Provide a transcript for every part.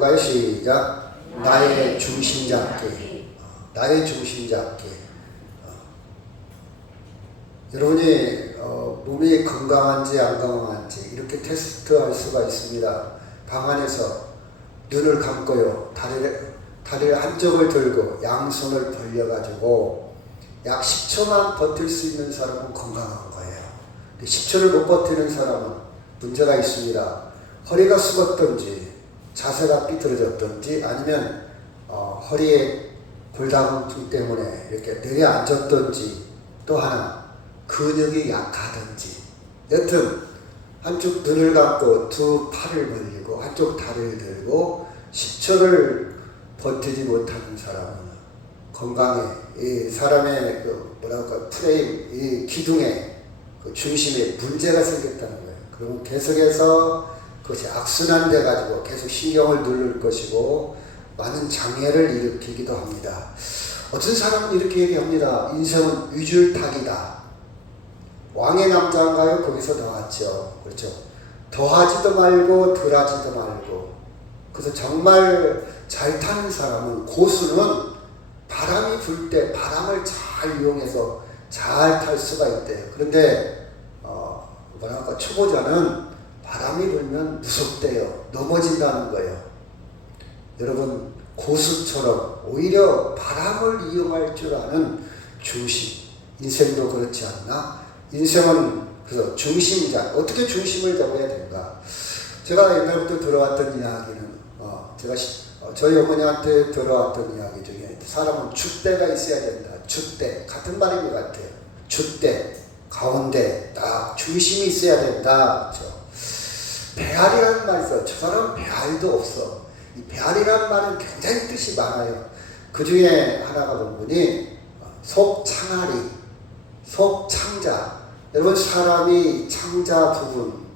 해볼까요? 시작. 나의 중심 잡기. 나의 중심 잡기. 여러분이 몸이 건강한지 안 건강한지 이렇게 테스트할 수가 있습니다. 방 안에서 눈을 감고요. 다리를 한쪽을 들고 양손을 벌려가지고 약 10초만 버틸 수 있는 사람은 건강한 거예요. 10초를 못 버티는 사람은 문제가 있습니다. 허리가 숙었든지 자세가 삐뚤어졌든지 아니면 허리에 골다공증 때문에 이렇게 내려앉았든지 또 하나 근육이 약하든지 여튼 한쪽 눈을 감고 두 팔을 벌리고 한쪽 다리를 들고 10초를 버티지 못하는 사람은 건강에 이 사람의 프레임, 이 기둥에 그 중심에 문제가 생겼다는 거예요. 그러면 계속해서 그것이 악순환돼 가지고 계속 신경을 누를 것이고 많은 장애를 일으키기도 합니다. 어떤 사람은 이렇게 얘기합니다. 인생은 위줄타기다. 왕의 남자인가요? 거기서 나왔죠. 그렇죠. 더하지도 말고 덜하지도 말고. 그래서 정말 잘 타는 사람은 고수는 바람이 불 때 바람을 잘 이용해서 잘 탈 수가 있대요. 그런데 초보자는 바람이 불면 무섭대요. 넘어진다는 거예요. 여러분 고수처럼 오히려 바람을 이용할 줄 아는 중심. 인생도 그렇지 않나? 인생은 그래서 중심자. 어떻게 중심을 잡아야 된가? 제가 옛날부터 들어왔던 이야기는 제가 저희 어머니한테 들어왔던 이야기 중에 사람은 줏대가 있어야 된다. 줏대 같은 말인 것 같아요. 줏대 가운데 딱 중심이 있어야 된다. 그렇죠? 배알이라는 말이 있어요. 저 사람은 배알도 없어. 이 배알이라는 말은 굉장히 뜻이 많아요. 그 중에 하나가 본분이 속창아리, 속창자. 여러분 사람이 창자 부분,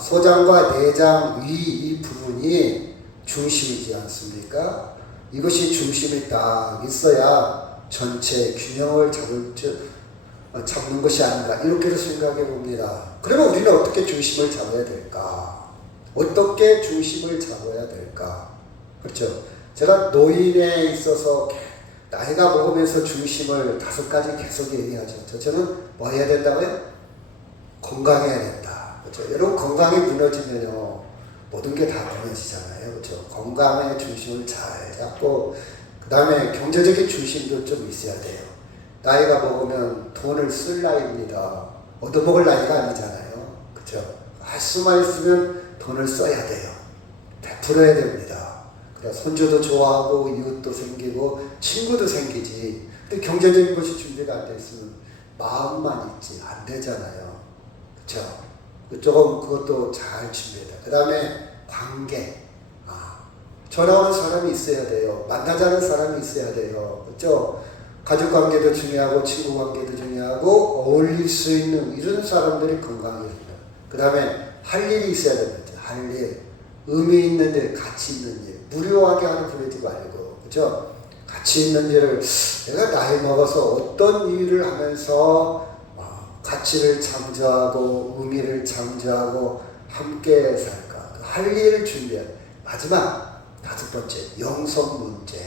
소장과 내장 위 이 부분이 중심이지 않습니까? 이것이 중심이 딱 있어야 전체 균형을 잡는 것이 아닌가 이렇게도 생각해 봅니다. 그러면 우리는 어떻게 중심을 잡아야 될까? 어떻게 중심을 잡아야 될까? 그렇죠. 제가 노인에 있어서 나이가 먹으면서 중심을 5가지 계속 얘기하죠. 저는 뭐 해야 된다고요? 건강해야 된다. 그렇죠. 여러분 건강이 무너지면요 모든 게 다 무너지잖아요. 그렇죠. 건강의 중심을 잘 잡고 그 다음에 경제적인 중심도 좀 있어야 돼요. 나이가 먹으면 돈을 쓸 나이입니다. 얻어먹을 나이가 아니잖아요. 그렇죠. 할 수만 있으면 돈을 써야 돼요. 베풀어야 됩니다. 그래야 손주도 좋아하고 이웃도 생기고 친구도 생기지. 근데 경제적인 것이 준비가 안 돼 있으면 마음만 있지 안 되잖아요. 그렇죠. 조금 그것도 잘 준비해야 돼. 그 다음에 관계. 전화 오는 사람이 있어야 돼요. 만나자는 사람이 있어야 돼요. 그렇죠. 가족 관계도 중요하고 친구 관계도 중요하고 어울릴 수 있는 이런 사람들이 건강해집니다. 그 다음에 할 일이 있어야 됩니다. 할 일, 의미 있는 일, 가치 있는 일, 무료하게 하는 부르지 말고, 그렇죠? 가치 있는 일을 내가 나이 먹어서 어떤 일을 하면서 가치를 창조하고 의미를 창조하고 함께 살까? 할 일을 준비해야 돼. 마지막 5번째 영성 문제.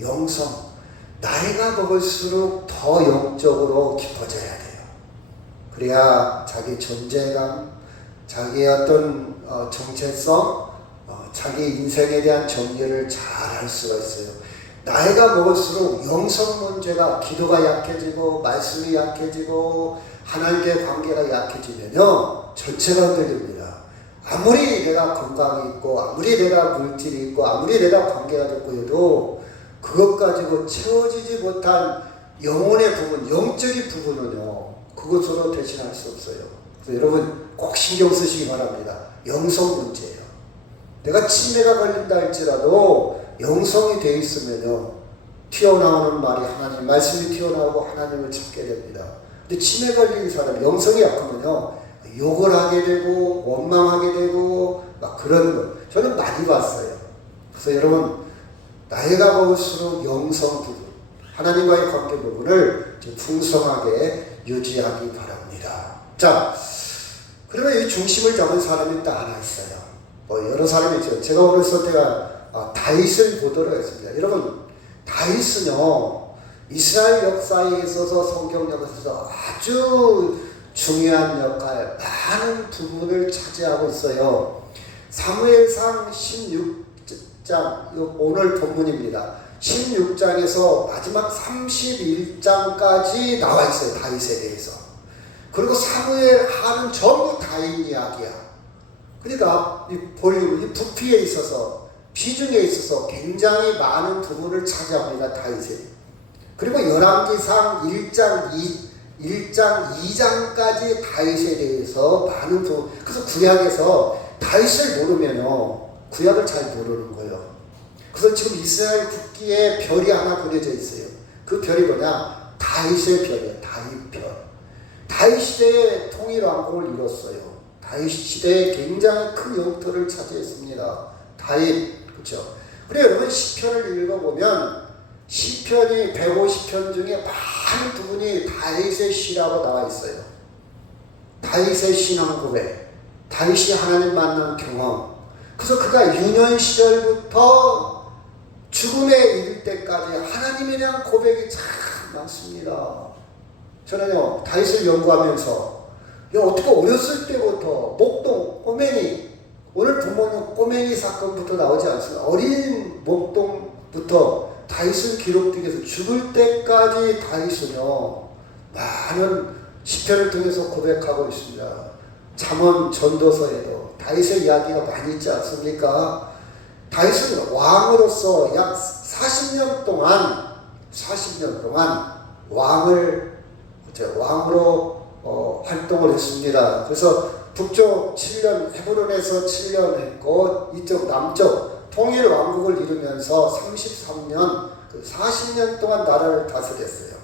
영성. 나이가 먹을수록 더 영적으로 깊어져야 돼요. 그래야 자기 존재감, 자기의 어떤 정체성, 자기 인생에 대한 정리를 잘 할 수가 있어요. 나이가 먹을수록 영성 문제가 기도가 약해지고 말씀이 약해지고 하나님과의 관계가 약해지면요 전체가 흔들립니다. 아무리 내가 건강이 있고 아무리 내가 물질이 있고 아무리 내가 관계가 좋고 해도 그것 가지고 채워지지 못한 영혼의 부분, 영적인 부분은요 그것으로 대신할 수 없어요. 그래서 여러분 꼭 신경 쓰시기 바랍니다. 영성 문제예요. 내가 치매가 걸린다 할지라도 영성이 돼 있으면요 튀어나오는 말이 하나님 말씀이 튀어나오고 하나님을 찾게 됩니다. 근데 치매 걸린 사람 영성이 약하면요 욕을 하게 되고 원망하게 되고 막 그런 거 저는 많이 봤어요. 그래서 여러분 나이가 먹을수록 영성 부분 하나님과의 관계 부분을 좀 풍성하게 유지하기 바랍니다. 자, 그러면 이 중심을 잡은 사람이 딱 하나 있어요. 뭐 여러 사람이 있죠. 제가 어렸을 때가 다윗을 보도록 했습니다. 여러분, 다윗은요 이스라엘 역사에 있어서 성경 역사에서 아주 중요한 역할, 많은 부분을 차지하고 있어요. 사무엘상 16장, 오늘 본문입니다. 16장에서 마지막 31장까지 나와 있어요. 다윗에 대해서. 그리고 사무엘 하는 전부 다윗 이야기야. 그러니까 이 볼륨, 이 부피에 있어서, 비중에 있어서 굉장히 많은 부분을 차지합니다. 다윗이. 그리고 열왕기상 1장 2장까지 다윗에 대해서 많은 부분. 그래서 구약에서 다윗을 모르면요 구약을 잘 모르는 거예요. 그래서 지금 이스라엘 국기에 별이 하나 그려져 있어요. 그 별이 뭐냐? 다윗의 별이에요. 다윗 별. 다윗 시대의 통일왕국을 이뤘어요. 다윗 시대에 굉장히 큰 영토를 차지했습니다. 다윗, 그렇죠? 그리고 여러분 시편을 읽어보면 시편이 150편 중에 많은 부분이 다윗의 시라고 나와 있어요. 다윗의 신앙 고백, 다윗이 하나님 만난 경험. 그래서 그가 유년 시절부터 죽음에 이를 때까지 하나님에 대한 고백이 참 많습니다. 저는요 다윗을 연구하면서 어떻게 어렸을 때부터 목동 꼬맹이, 오늘 부모는 꼬맹이 사건부터 나오지 않습니다. 어린 목동부터 다윗은 기록되기 위해서 죽을 때까지 다윗은요 많은 시편을 통해서 고백하고 있습니다. 잠언 전도서에도 다윗의 이야기가 많이 있지 않습니까? 다윗은 왕으로서 약 40년 동안 왕으로 활동을 했습니다. 그래서 북쪽 7년, 헤브론에서 7년 했고 이쪽 남쪽 통일 왕국을 이루면서 33년, 40년 동안 나라를 다스렸어요.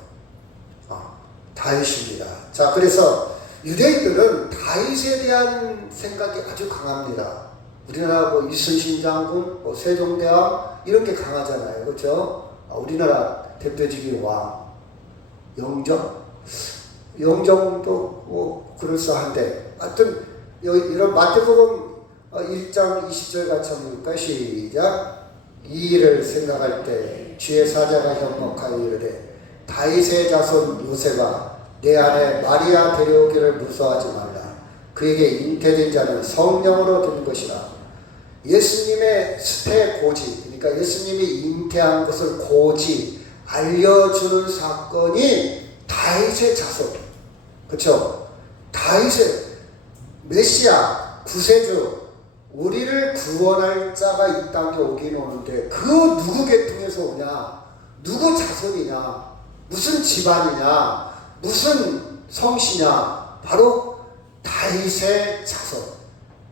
다윗입니다. 자, 그래서 유대인들은 다윗에 대한 생각이 아주 강합니다. 우리나라 뭐 이순신 장군, 뭐 세종대왕 이런 게 강하잖아요, 그렇죠? 우리나라 대표적인 왕 영정도 뭐 그럴싸한데, 하여튼 이런 마태복음 1장 20절 같이 한번 시작. 이 일을 생각할 때 주의 사자가 현목하여 이르되 다윗의 자손 요셉아 내 아내 마리아 데려오기를 무서워하지 말라. 그에게 잉태된 자는 성령으로 된 것이라. 예수님의 스테 고지, 그러니까 예수님이 잉태한 것을 고지 알려주는 사건이 다윗의 자손, 그렇죠? 다윗의 메시아 구세주, 우리를 구원할 자가 이 땅에 오긴 오는데 그 누구 계통에서 오냐, 누구 자손이냐, 무슨 집안이냐, 무슨 성씨냐, 바로 다윗의 자손.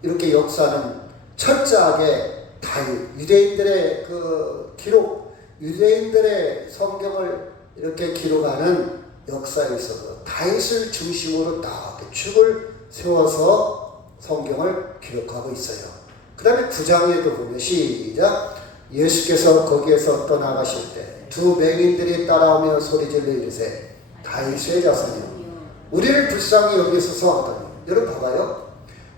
이렇게 역사는 철저하게 다윗, 유대인들의 그 기록, 유대인들의 성경을 이렇게 기록하는 역사에 있어서 다윗을 중심으로 딱 축을 세워서 성경을 기록하고 있어요. 그 다음에 9장에도 보면 시작. 예수께서 거기에서 떠나가실 때 두 맹인들이 따라오며 소리질러 이르세 다윗의 자손이요 우리를 불쌍히 여기소서 하더니. 여러분 봐봐요.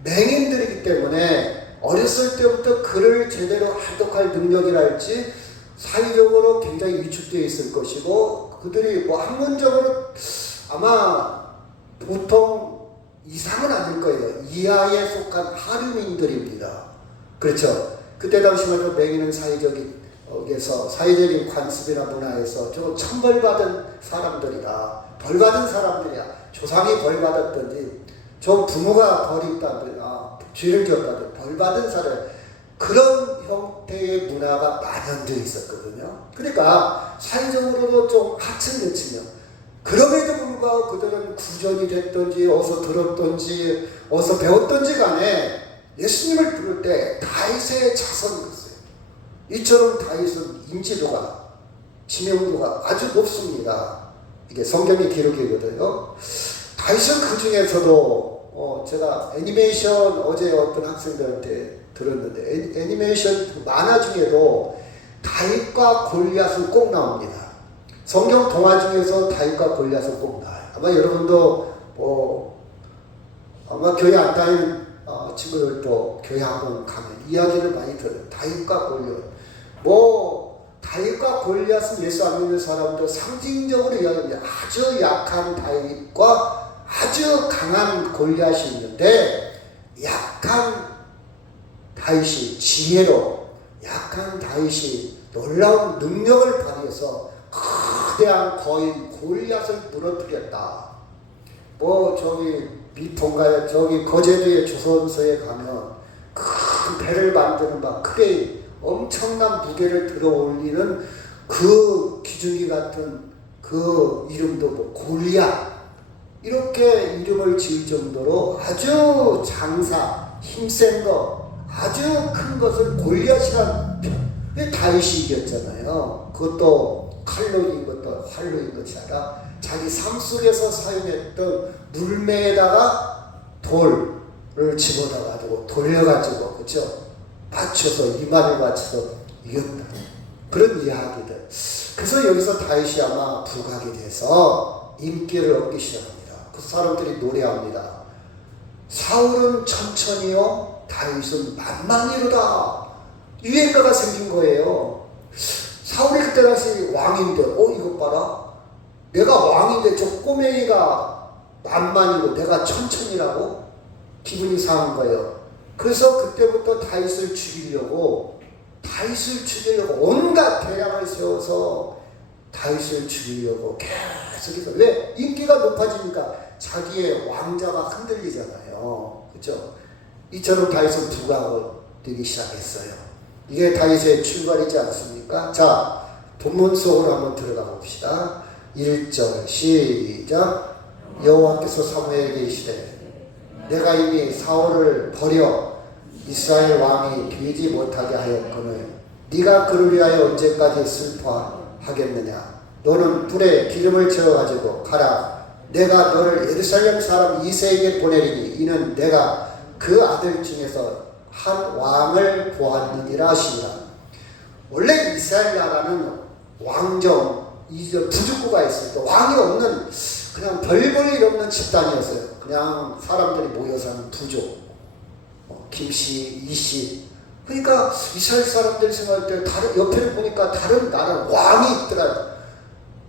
맹인들이기 때문에 어렸을 때부터 글을 제대로 합독할 능력이랄지 사회적으로 굉장히 위축되어 있을 것이고, 그들이 뭐 학문적으로 아마 보통 이상은 아닐 거예요. 이하에 속한 하류민들입니다. 그렇죠? 그때 당시만 해도 맹인은 사회적인 관습이나 문화에서 좀 천벌받은 사람들이다. 벌받은 사람들이야. 조상이 벌받았든지 좀 부모가 벌이 있다거나 죄를 지었다든지 벌받은 사람, 그런 형태의 문화가 만연되어 있었거든요. 그러니까 사회적으로도 좀 하층계층이요. 그럼에도 불구하고 그들은 구전이 됐든지 어디서 들었든지 어디서 배웠든지 간에 예수님을 부를 때 다윗의 자손이었어요. 이처럼 다윗은 인지도가, 지명도가 아주 높습니다. 이게 성경의 기록이거든요. 다윗은 그 중에서도 제가 애니메이션 어제 어떤 학생들한테 들었는데, 애니메이션 만화 중에도 다윗과 골리앗은 꼭 나옵니다. 성경 동화 중에서 다윗과 골리앗은 꼭 나와요. 아마 여러분도 아마 교회 안 다니는 그 친구들도 교회학원 가면 이야기를 많이 들어요. 다윗과 골리앗. 뭐 다윗과 골리앗은 예수 안 믿는 사람도 상징적으로 이야기합니다. 아주 약한 다윗과 아주 강한 골리앗이 있는데, 약한 다윗이 지혜로, 약한 다윗이 놀라운 능력을 발휘해서 거대한 거인 골리앗을 무너뜨렸다. 뭐 저기 미통가에 저기 거제도의 조선소에 가면 큰 배를 만드는 막 크게 엄청난 무게를 들어 올리는 그 기중이 같은 그 이름도 뭐 골리앗, 이렇게 이름을 지을 정도로 아주 장사, 힘센 거, 아주 큰 것을 골리앗이란 다윗이 이겼잖아요. 그것도 칼로 이긴 것도 활로 이긴 것이 아니라 자기 삶 속에서 사용했던 물매에다가 돌을 집어넣어가지고 돌려가지고, 그쵸? 받쳐서, 이마를 받쳐서 이겼다. 그런 이야기들. 그래서 여기서 다윗이 아마 부각이 돼서 인기를 얻기 시작합니다. 그 사람들이 노래합니다. 사울은 천천히요, 다윗은 만만히로다. 유행가가 생긴 거예요. 사울이 그때 당시 왕인데, 이것 봐라. 내가 왕인데 저 꼬맹이가 만만이고 내가 천천히라고? 기분이 상한 거예요. 그래서 그때부터 다윗을 죽이려고 온갖 대량을 세워서 다윗을 죽이려고 계속해서, 왜? 인기가 높아지니까 자기의 왕자가 흔들리잖아요. 그렇죠? 이처럼 다윗은 부각되기 시작했어요. 이게 다윗의 출발이지 않습니까? 자, 본문 속으로 한번 들어가 봅시다. 1절 시작. 여호와께서 사무엘에게 이르시되 내가 이미 사울을 버려 이스라엘 왕이 되지 못하게 하였거늘 네가 그를 위하여 언제까지 슬퍼하겠느냐. 너는 불에 기름을 채워가지고 가라. 내가 너를 예루살렘 사람 이새에게 보내리니 이는 내가 그 아들 중에서 한 왕을 보았느니라 하시니라. 원래 이스라엘 나라는 왕정, 부족구가 있어요. 왕이 없는, 그냥 별 볼 일 없는 집단이었어요. 그냥 사람들이 모여 사는 부족, 김씨, 이씨. 그러니까 이스라엘 사람들이 생각할 때 다른, 옆에를 보니까 다른 나라 왕이 있더라.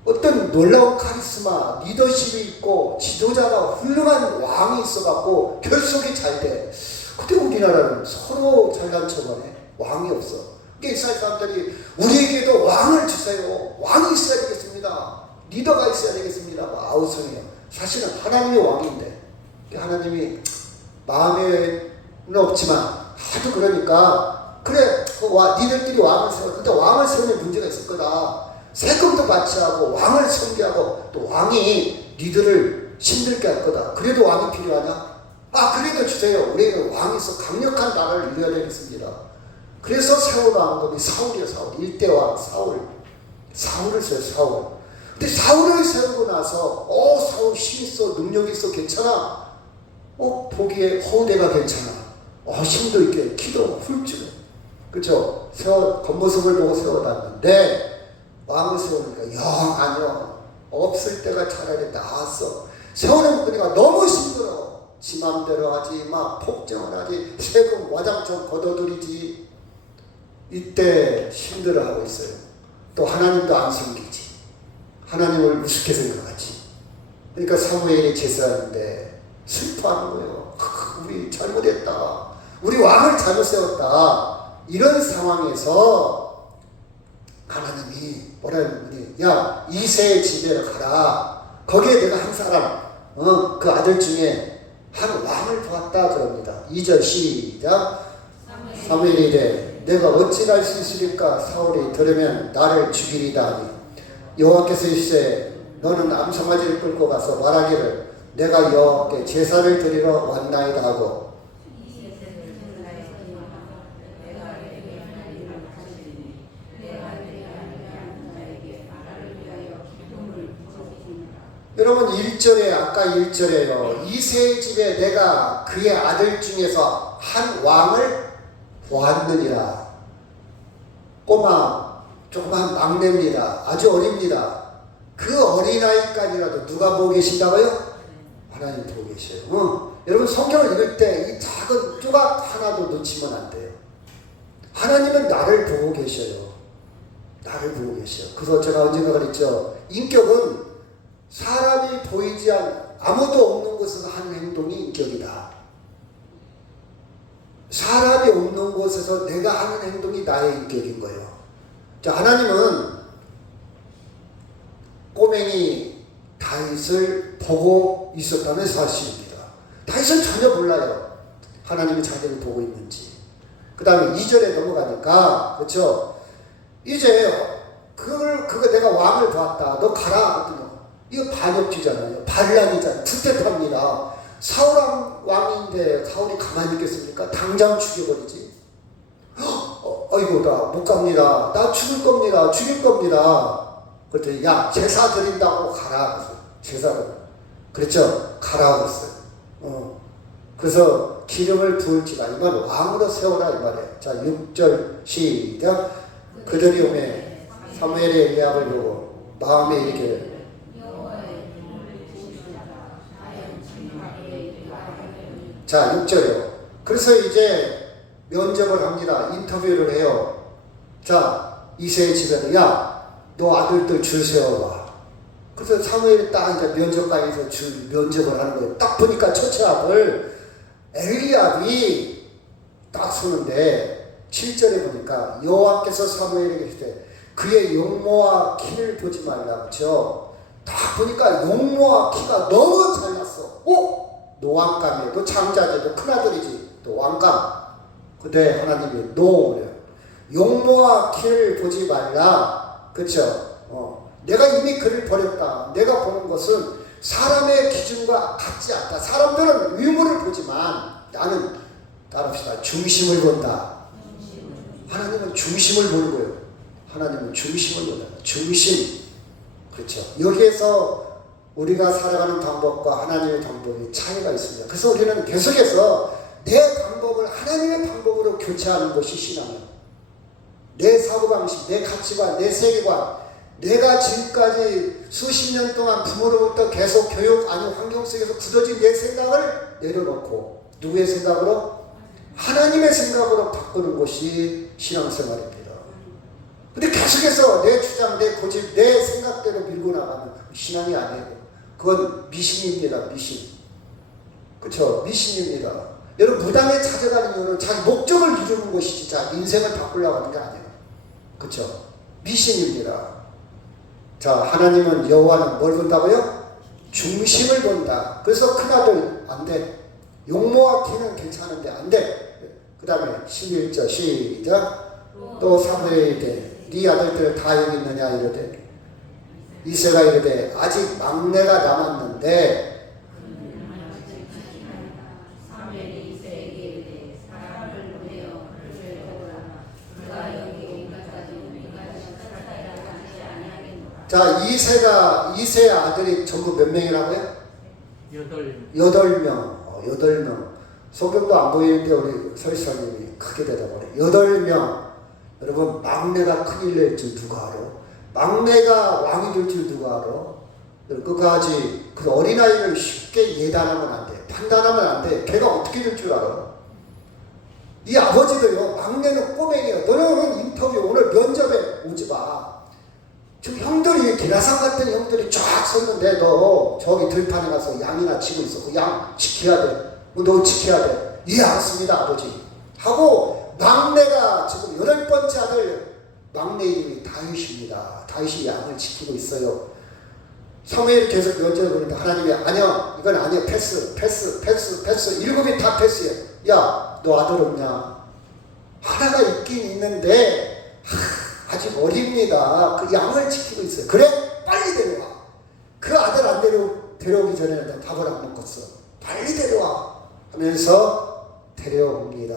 어떤 놀라운 카리스마, 리더십이 있고 지도자가 훌륭한 왕이 있어갖고 결속이 잘 돼. 근데 우리나라는 서로 잘난 척하네. 왕이 없어. 그러니까 이스라엘 사람들이 우리에게도 왕을 주세요. 왕이 있어야 되겠습니다. 리더가 있어야 되겠습니다. 아우성이에요. 사실은 하나님의 왕인데 하나님이 마음에는 없지만 하도 그러니까, 그래 니들끼리 왕을 세워. 근데 왕을 세우면 문제가 있을 거다. 세금도 받지 하고 왕을 섬기하고 또 왕이 니들을 힘들게 할 거다. 그래도 왕이 필요하냐? 그래도 주세요. 우리는 왕이 있어 강력한 나라를 이뤄야 되겠습니다. 그래서 세울 왕이 사울이요. 사울. 일대왕 사울을 세워. 사울. 근데 사울을 세우고 나서 사울 힘 있어, 능력 있어, 괜찮아. 보기에 호대가 괜찮아. 힘도 있게, 키도 훌쩍. 그렇죠? 겉모습을 보고 세워놨는데 왕을 세우니까 영 아니요. 없을 때가 차라리 나았어. 세우는 거니까 너무 힘들어. 지 맘대로 하지, 막 폭정을 하지, 세금 와장창 걷어들이지. 이때 힘들어하고 있어요. 또 하나님도 안 섬기지. 하나님을 우습게 생각하지. 그러니까 사무엘이 제사하는데 슬퍼하는 거예요. 우리 잘못했다. 우리 왕을 잘못 세웠다. 이런 상황에서 하나님이 뭐라 했느니, 야, 이새의 집에 가라. 거기에 내가 한 사람, 그 아들 중에 한 왕을 보았다 그럽니다. 2절 시작. 사무엘이 이르되 내가 어찌 갈 수 있으리까? 사울이 들으면 나를 죽이리다 하니 여호와께서 이르시되 너는 암송아지를 끌고 가서 말하기를 내가 여호와께 제사를 드리러 왔나이다 하고, 여러분 1절에, 아까 1절에요. 이새의 집에 내가 그의 아들 중에서 한 왕을 보았느니라. 조그만 막내입니다. 아주 어립니다. 그 어린아이까지라도 누가 보고 계신다고요? 하나님 보고 계셔요. 여러분 성경을 읽을 때 이 작은 조각 하나도 놓치면 안 돼요. 하나님은 나를 보고 계셔요. 나를 보고 계셔요. 그래서 제가 언젠가 그랬죠. 인격은 사람이 보이지 않는 아무도 없는 곳에서 하는 행동이 인격이다. 사람이 없는 곳에서 내가 하는 행동이 나의 인격인 거예요. 자, 하나님은 꼬맹이 다윗을 보고 있었다는 사실입니다. 다윗은 전혀 몰라요. 하나님이 자기를 보고 있는지. 그 다음에 2절에 넘어가니까, 그렇죠? 이제 그거 내가 왕을 보았다. 너 가라. 그랬더니 이거 반역죄잖아요. 반란이잖아요. 부패합니다. 사울 왕인데 사울이 가만히 있겠습니까? 당장 죽여버리지. 아이고 나 못 갑니다. 나 죽을 겁니다. 죽일 겁니다. 그랬더니 야 제사 드린다고 가라. 그래서 제사를 그랬죠. 가라 그랬어요. 그래서 기름을 부을지가 이만 왕으로 세워라 이 말이에요. 자 6절 시작. 그들이 오매 사무엘이 엘리압을 보고 마음에 이르기를 자 6절이요. 그래서 이제 면접을 합니다. 인터뷰를 해요. 자 이새의 집에는 야 너 아들들 줄 세워봐. 그래서 사무엘이 딱 이제 면접관에서 면접을 하는 거예요. 딱 보니까 첫째 아들 엘리압이 딱 서는데 7절에 보니까 여호와께서 사무엘에게 이르시되 그의 용모와 키를 보지 말라. 그렇죠? 딱 보니까 용모와 키가 너무 잘났어. 너 왕감이야. 너 장자지. 너 큰아들이지. 너 왕감. 근데 하나님이 그래요. 용모와 키를 보지 말라. 그렇죠? 내가 이미 그를 버렸다. 내가 보는 것은 사람의 기준과 같지 않다. 사람들은 외모를 보지만 나는 따릅시다. 중심을 본다. 하나님은 중심을 보는 거예요. 하나님은 중심을 본다. 중심. 그렇죠. 여기에서 우리가 살아가는 방법과 하나님의 방법이 차이가 있습니다. 그래서 우리는 계속해서 내 방법을 하나님의 방법으로 교체하는 것이 신앙이에요. 내 사고방식, 내 가치관, 내 세계관, 내가 지금까지 수십 년 동안 부모로부터 계속 교육 아니 환경 속에서 굳어진 내 생각을 내려놓고 누구의 생각으로? 하나님의 생각으로 바꾸는 것이 신앙생활입니다. 근데 계속해서 내 주장, 내 고집, 내 생각대로 밀고 나가면 신앙이 아니에요. 그건 미신입니다. 미신. 그렇죠? 미신입니다. 여러분 무당에 찾아가는 이유는 자기 목적을 이루는 것이지 자 인생을 바꾸려고 하는 게 아니에요. 그렇죠? 미신입니다. 자 하나님은 여호와는 뭘 본다고요? 중심을 본다. 그래서 큰아들 안 돼. 용모와 키는 괜찮은데 안 돼. 그 다음에 11절 시작. 또 사무엘에게 네 아들들 다 여기 있느냐 이르되 이새가 이르되 아직 막내가 남았는데 자 이새의 아들이 전부 몇 명이라고요? 8명. 8명. 성경도 안 보이는데 우리 설사님이 크게 대답을 해요. 8명. 여러분 막내가 큰일 낼 줄 누가 알아? 막내가 왕이 될 줄 누가 알아? 끝까지 그 어린아이를 쉽게 예단하면 안 돼. 판단하면 안 돼. 걔가 어떻게 될 줄 알아? 이 아버지도요. 막내는 꼬맹이야. 너는 인터뷰 오늘 면접에 오지 마. 지금 형들이 기라상 같은 형들이 쫙 섰는데 너 저기 들판에 가서 양이나 치고 있어. 그 양 지켜야 돼. 너 지켜야 돼. 예 알았습니다 아버지. 하고 막내가 지금 8번째 아들 막내 이름이 다윗입니다. 다윗이 양을 지키고 있어요. 사무엘이 계속 면접을 보는데 하나님이 아니야 이건 아니야 패스 7이 다 패스야. 야 너 아들 없냐? 하나가 있긴 있는데 아직 어립니다. 그 양을 지키고 있어요. 그래 빨리 데려와. 그 아들 안 데려오기 전에 나 밥을 안 먹었어. 빨리 데려와 하면서 데려옵니다.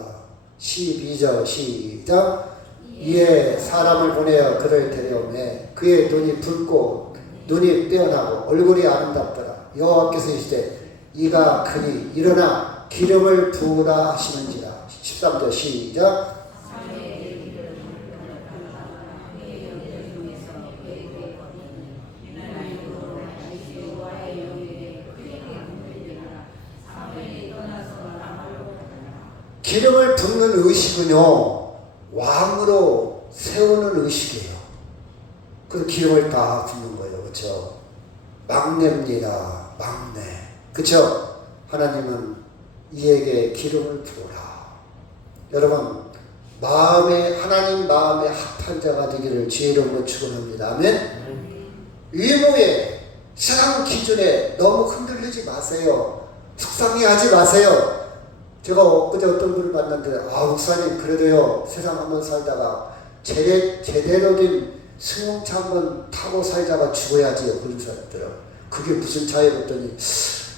12절 시작. 이에 사람을 보내어 그를 데려오매 그의 눈이 붉고 눈이 빼어나고 얼굴이 아름답더라. 여호와께서 이르시되 이가 크니 일어나 기름을 부으라 하시는지라. 13절 시작. 기름을 붓는 의식은요, 왕으로 세우는 의식이에요. 그 기름을 다 붓는 거예요. 그렇죠? 막내입니다. 막내. 그렇죠? 하나님은 이에게 기름을 부어라. 여러분, 하나님 마음에 합한 자가 되기를 주의 이름으로 축원합니다. 아멘. 위모에, 세상 기준에 너무 흔들리지 마세요. 속상해하지 마세요. 제가 엊그제 어떤 분을 만났는데, 목사님, 그래도요, 세상 한번 살다가 제대로 된 승용차 한번 타고 살다가 죽어야지요. 그런 사람들은. 그게 무슨 차이가 없더니,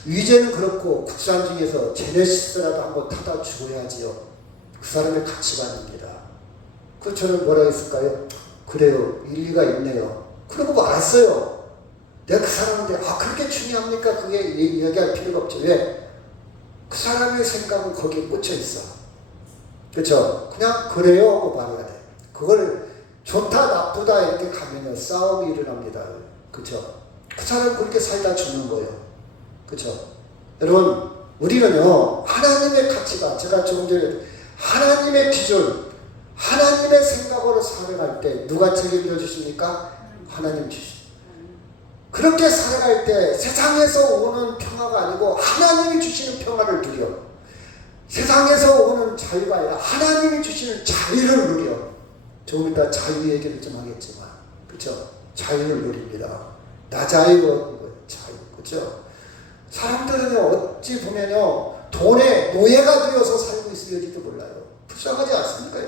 위제는 그렇고 국산 중에서 제네시스라도 한번 타다 죽어야지요. 그 사람의 가치관입니다. 그 저는 뭐라 했을까요? 그래요, 일리가 있네요. 그러고 말았어요. 내가 그 사람한테 그렇게 중요합니까? 그게 얘기할 필요가 없죠. 왜? 그 사람의 생각은 거기에 꽂혀 있어. 그렇죠? 그냥 그래요 하고 말해야 돼. 그걸 좋다 나쁘다 이렇게 가면요, 싸움이 일어납니다. 그렇죠? 그 사람 그렇게 살다 죽는 거예요. 그렇죠? 여러분, 우리는요, 하나님의 가치가, 제가 조금 전에 하나님의 기준, 하나님의 생각으로 살아갈 때 누가 책임져 주십니까? 하나님 주십니다. 그렇게 살아갈 때 세상에서 오는 평화가 아니고 하나님이 주시는 평화를 누려. 세상에서 오는 자유가 아니라 하나님이 주시는 자유를 누려. 조금 이따 자유 얘기를 좀 하겠지만, 그렇죠? 자유를 누립니다. 나 자유, 자유, 그렇죠? 사람들은요, 어찌 보면요, 돈의 노예가 되어서 살고 있을지도 몰라요. 불쌍하지 않습니까?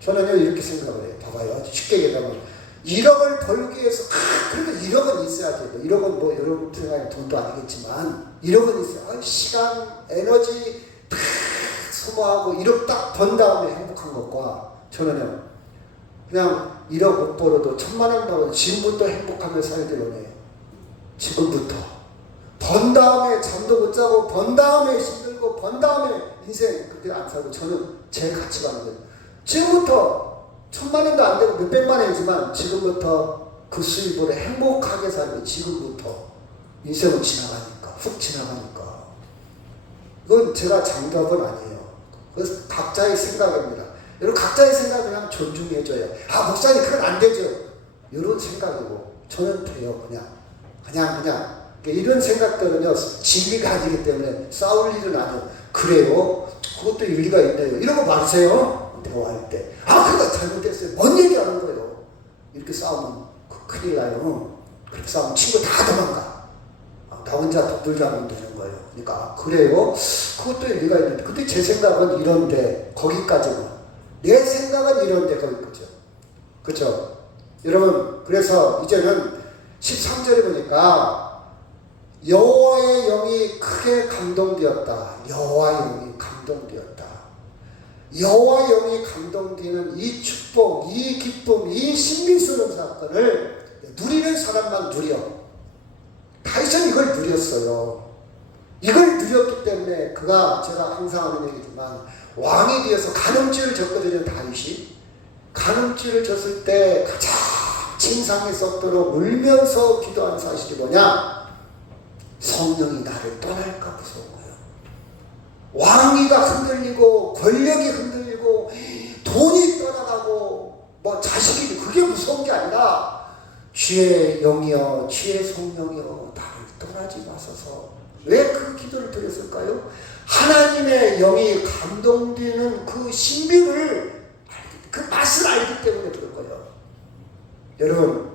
저는요, 이렇게 생각을 해요. 봐봐요. 쉽게 얘기하면 1억을 벌기 위해서 그래도 1억은 있어야 돼요. 1억은 뭐 여러분 생각에 돈도 아니겠지만 1억은 있어요. 시간, 에너지 다 소모하고 1억 딱 번 다음에 행복한 것과, 저는요, 그냥 1억 못 벌어도 1,000만 원 벌어도 지금부터 행복하며 살기 원해요. 지금부터. 번 다음에 잠도 못 자고, 번 다음에 힘들고, 번 다음에 인생 그렇게 안 살고, 저는 제 가치관은 지금부터 1,000만 원도 안 되고 몇백만 원이지만 지금부터 그 수입으로 행복하게 살고, 지금부터. 인생은 지나가니까, 훅 지나가니까. 이건 제가 장담은 아니에요. 그래서 각자의 생각입니다. 여러분, 각자의 생각을 그냥 존중해줘요. 목사님 그건 안 되죠. 이런 생각이고, 저는 돼요. 그냥 이런 생각들은요, 진리가 아니기 때문에 싸울 일은 아니에요. 그래요? 그것도 일리가 있네요. 이러고 말세요. 대화할 때. 그거 잘못됐어요. 뭔 얘기하는 거예요. 이렇게 싸우면 큰일 나요. 그렇게 싸우면 친구 다 도망가. 나 혼자 독불자면 되는 거예요. 그러니까 그래요? 그것도 일리가 있는데, 근데 제 생각은 이런데 거기까지만. 내 생각은 이런데 거기까지. 그렇죠? 여러분, 그래서 이제는 13절에 보니까 여호와의 영이 크게 감동되었다. 여호와의 영이 감동되었다. 여호와의 영이 감동되는 이 축복, 이 기쁨, 이 신비스러운 사건을 누리는 사람만 누려. 다윗은 이걸 누렸어요. 이걸 누렸기 때문에 그가, 제가 항상 하는 얘기지만, 왕이 되어서 간음죄를 졌거든요. 다윗이 간음죄를 졌을 때 가장 진상에 썩도록 울면서 기도한 사실이 뭐냐? 성령이 나를 떠날까 무서운 거예요. 왕위가 흔들리고, 권력이 흔들리고, 돈이 떠나가고, 뭐 자식이, 그게 무서운 게 아니라, 주의 영이여, 주의 성령이여, 나를 떠나지 마소서. 왜 그 기도를 드렸을까요? 하나님의 영이 감동되는 그 신비를, 그 맛을 알기 때문에 그럴 거예요. 여러분,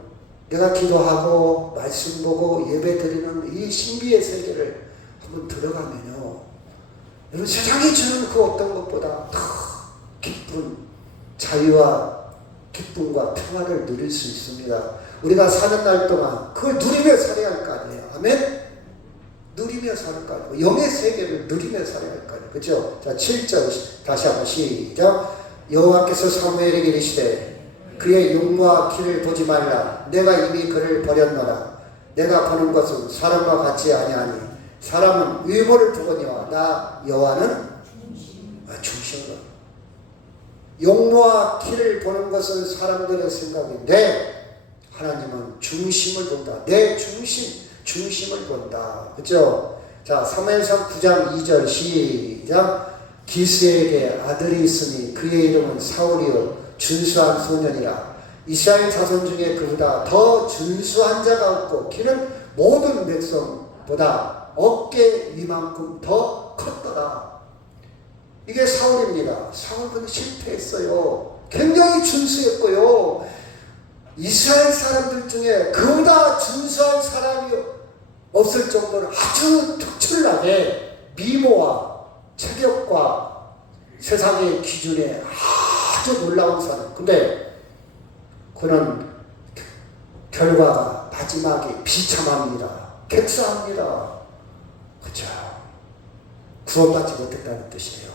내가 기도하고 말씀 보고 예배 드리는 이 신비의 세계를 한번 들어가면요, 여러분, 세상이 주는 그 어떤 것보다 더 기쁜 자유와 기쁨과 평화를 누릴 수 있습니다. 우리가 사는 날 동안 그걸 누리며 살아야 할 거 아니에요. 아멘? 누리며 살 거 아니에요. 영의 세계를 누리며 살아야 할 거 아니에요. 그렇죠? 자, 7절 다시 한번 시작. 여호와께서 사무엘에게 이르시되 그의 용모와 키를 보지 말라. 내가 이미 그를 버렸노라. 내가 보는 것은 사람과 같지 아니하니 사람은 의모를 보거니와 나 여호와는 중심으로. 용모와 키를 보는 것은 사람들의 생각인데 하나님은 중심을 본다. 내 중심을 본다. 그렇죠? 자, 사무엘상 9장 2절 시작. 기스에게 아들이 있으니 그의 이름은 사울이요 준수한 소년이라. 이스라엘 자손 중에 그보다 더 준수한 자가 없고 그는 모든 백성보다 어깨 위만큼 더 컸더라. 이게 사울입니다. 사울은 실패했어요. 굉장히 준수했고요. 이스라엘 사람들 중에 그보다 준수한 사람이 없을 정도로 아주 특출나게 미모와 체격과 세상의 기준에 아주 놀라운 사람. 근데 그는 결과가 마지막에 비참합니다. 객사합니다. 그렇죠. 구원받지 못했다는 뜻이에요.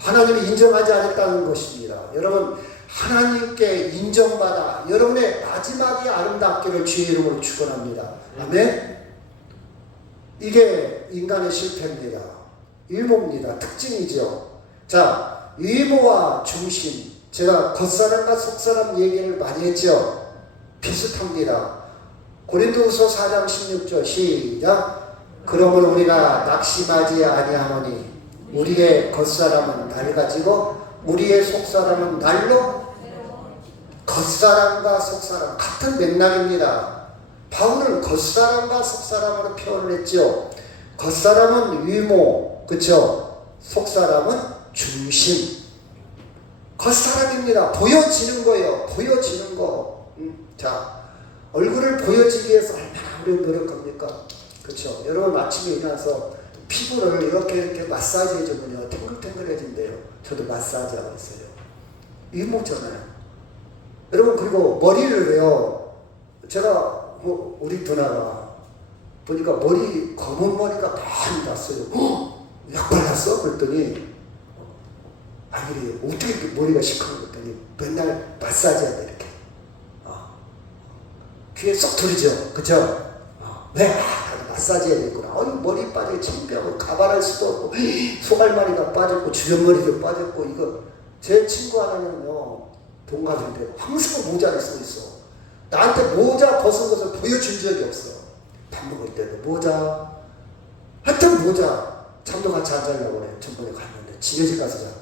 하나님이 인정하지 않았다는 것입니다. 여러분, 하나님께 인정받아 여러분의 마지막이 아름답기를 주의 이름으로 축원합니다. 아멘. 이게 인간의 실패입니다. 유모입니다. 특징이죠. 자, 유모와 중심. 제가 겉사람과 속사람 얘기를 많이 했죠. 비슷합니다. 고린도후서 4장 16절 시작. 그러므로 우리가 낙심하지 아니하노니 우리의 겉사람은 낡아지고 우리의 속사람은 날로. 겉사람과 속사람 같은 맥락입니다. 바울은 겉사람과 속사람으로 표현을 했죠. 겉사람은 위모, 그쵸? 속사람은 중심. 겉사람입니다. 보여지는 거예요. 보여지는 거. 자, 얼굴을 보여지기 위해서 얼마나 우리 노력합니까? 그쵸? 여러분 아침에 일어나서 피부를 이렇게 마사지 해주면요 탱글탱글해진대요. 저도 마사지 하고 있어요. 위모잖아요. 여러분, 그리고 머리를 왜요? 제가 우리 누나가 보니까 검은 머리가 많이 났어요. 약 발랐어? 그랬더니 아니 어떻게 이렇게 머리가 시커먼 그랬더니 맨날 마사지 한다 이렇게. 귀에 쏙 들이죠. 그죠? 왜? 마사지 해야 되겠구나. 머리 빠지게 창피하고 가발할 수도 없고 소갈머리가 빠졌고 주변머리도 빠졌고. 이거 제 친구 하나는요 동갑인데 항상 모자를 쓰고 있어. 나한테 모자 벗은 것을 보여준 적이 없어. 밥 먹을 때도 모자. 하여튼 모자. 잠도 같이 안 자려고 그래. 전번에 갔는데 지네집 가서 잤대.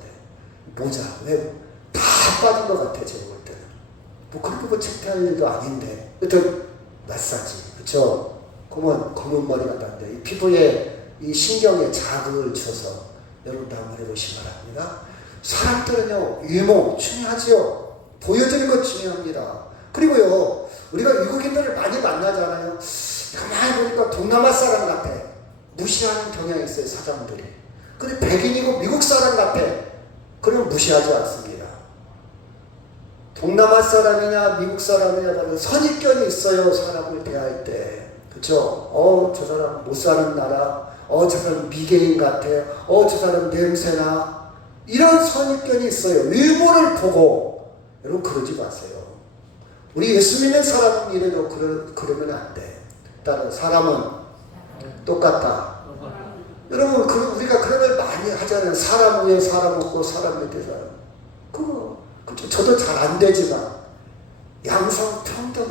모자. 왜? 다 빠진 것 같아 제가 볼 때는. 그렇게 창피할 일도 아닌데. 하여튼 마사지. 그쵸? 검은 머리가 난데 이 피부에 이 신경에 자극을 줘서 여러분도 한번 해보시기 바랍니다. 사람들은요 유모 중요하지요. 보여지는 것 중요합니다. 그리고요 우리가 외국인들을 많이 만나잖아요. 가만히 보니까 동남아 사람 같아. 무시하는 경향이 있어요 사람들이. 근데 백인이고 미국 사람 같아. 그러면 무시하지 않습니다. 동남아 사람이냐 미국 사람이냐 선입견이 있어요. 사람을 대할 때. 그쵸? 저 사람 못 사는 나라. 저 사람 미개인 같아. 저 사람 냄새나. 이런 선입견이 있어요. 외모를 보고. 여러분 그러지 마세요. 우리 예수 믿는 사람은 이래도 그러면 안 돼. 다른 사람은 똑같다. 여러분 우리가 그런 걸 많이 하잖아요. 사람 위에 사람 없고 사람 밑에 사람. 저도 잘 안 되지만 양성 평등.